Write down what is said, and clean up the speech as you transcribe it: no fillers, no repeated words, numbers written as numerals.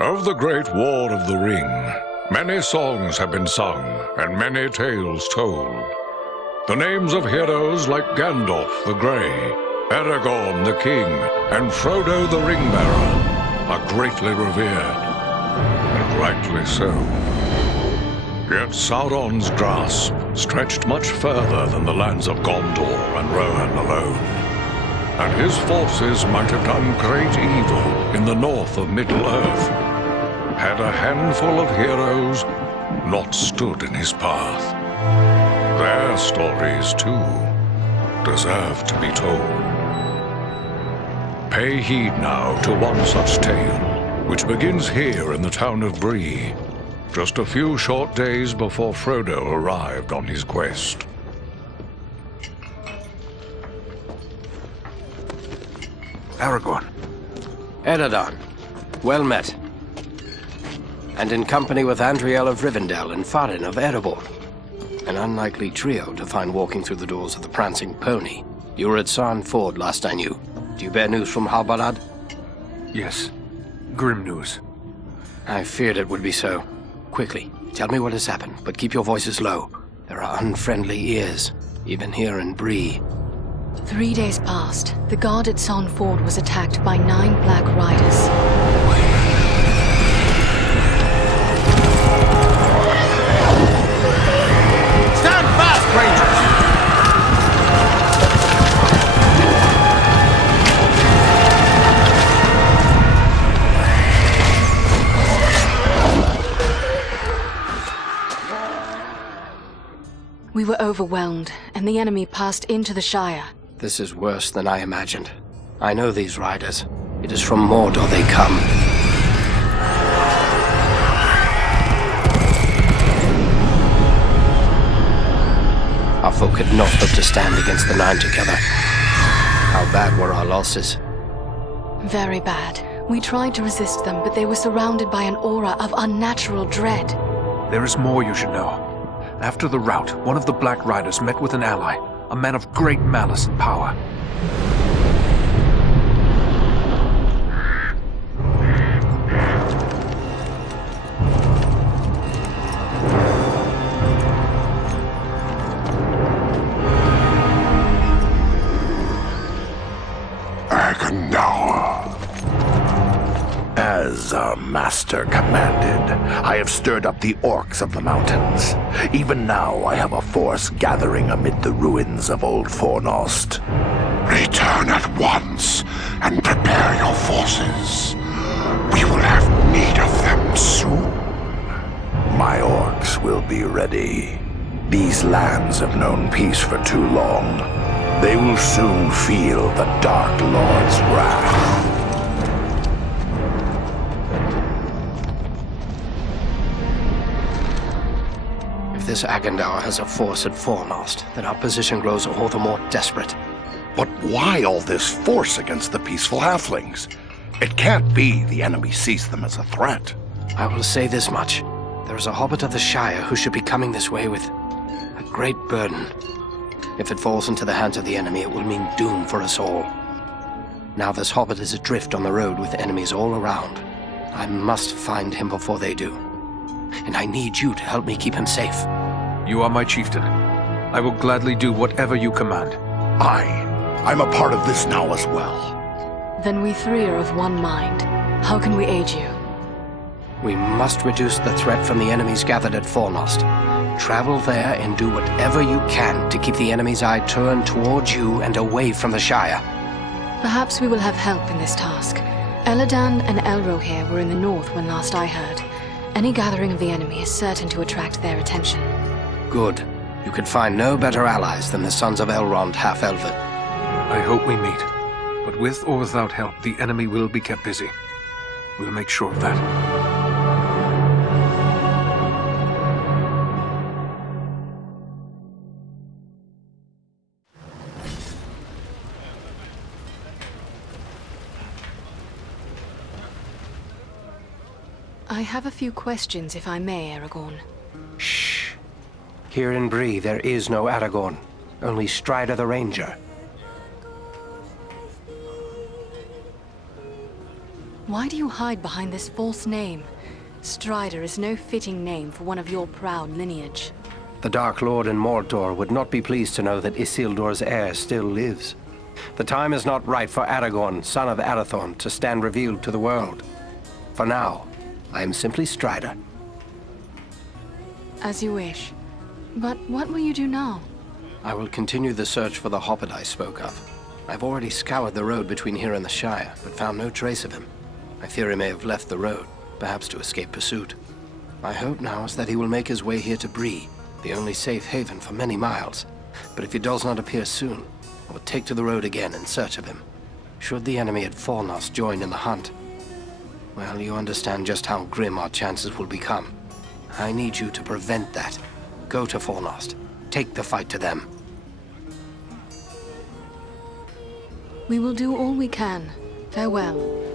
Of the Great War of the Ring, many songs have been sung and many tales told. The names of heroes like Gandalf the Grey, Aragorn the King, and Frodo the Ring-Bearer are greatly revered, and rightly so. Yet Sauron's grasp stretched much further than the lands of Gondor and Rohan alone, and his forces might have done great evil in the north of Middle-earth, had a handful of heroes not stood in his path. Their stories, too, deserve to be told. Pay heed now to one such tale, which begins here in the town of Bree, just a few short days before Frodo arrived on his quest. Aragorn. Eredon, well met. And in company with Andriel of Rivendell and Farin of Erebor. An unlikely trio to find walking through the doors of the Prancing Pony. You were at Sarn Ford last I knew. Do you bear news from Halbarad? Yes. Grim news. I feared it would be so. Quickly, tell me what has happened, but keep your voices low. There are unfriendly ears, even here in Bree. 3 days passed. The guard at Sarn Ford was attacked by 9 Black Riders. Stand fast, Rangers! We were overwhelmed, and the enemy passed into the Shire. This is worse than I imagined. I know these riders. It is from Mordor they come. Our folk could not hope to stand against the 9 together. How bad were our losses? Very bad. We tried to resist them, but they were surrounded by an aura of unnatural dread. There is more you should know. After the rout, one of the Black Riders met with an ally, a man of great malice and power. As our master commanded, I have stirred up the orcs of the mountains. Even now I have a force gathering amid the ruins of Old Fornost. Return at once and prepare your forces. We will have need of them soon. My orcs will be ready. These lands have known peace for too long. They will soon feel the Dark Lord's wrath. If this Agandaur has a force at Fornost, then our position grows all the more desperate. But why all this force against the peaceful halflings? It can't be the enemy sees them as a threat. I will say this much. There is a hobbit of the Shire who should be coming this way with a great burden. If it falls into the hands of the enemy, it will mean doom for us all. Now this hobbit is adrift on the road with enemies all around. I must find him before they do. And I need you to help me keep him safe. You are my chieftain. I will gladly do whatever you command. I'm a part of this now as well. Then we 3 are of one mind. How can we aid you? We must reduce the threat from the enemies gathered at Fornost. Travel there and do whatever you can to keep the enemy's eye turned towards you and away from the Shire. Perhaps we will have help in this task. Eladan and Elrohir were in the north when last I heard. Any gathering of the enemy is certain to attract their attention. Good. You could find no better allies than the sons of Elrond half-elven. I hope we meet. But with or without help, the enemy will be kept busy. We'll make sure of that. I have a few questions, if I may, Aragorn. Shh. Here in Bree, there is no Aragorn. Only Strider the Ranger. Why do you hide behind this false name? Strider is no fitting name for one of your proud lineage. The Dark Lord in Mordor would not be pleased to know that Isildur's heir still lives. The time is not right for Aragorn, son of Arathorn, to stand revealed to the world. For now, I am simply Strider. As you wish. But what will you do now? I will continue the search for the hobbit I spoke of. I've already scoured the road between here and the Shire, but found no trace of him. I fear he may have left the road, perhaps to escape pursuit. My hope now is that he will make his way here to Bree, the only safe haven for many miles. But if he does not appear soon, I will take to the road again in search of him. Should the enemy at Fornost join in the hunt, well, you understand just how grim our chances will become. I need you to prevent that. Go to Fornost. Take the fight to them. We will do all we can. Farewell.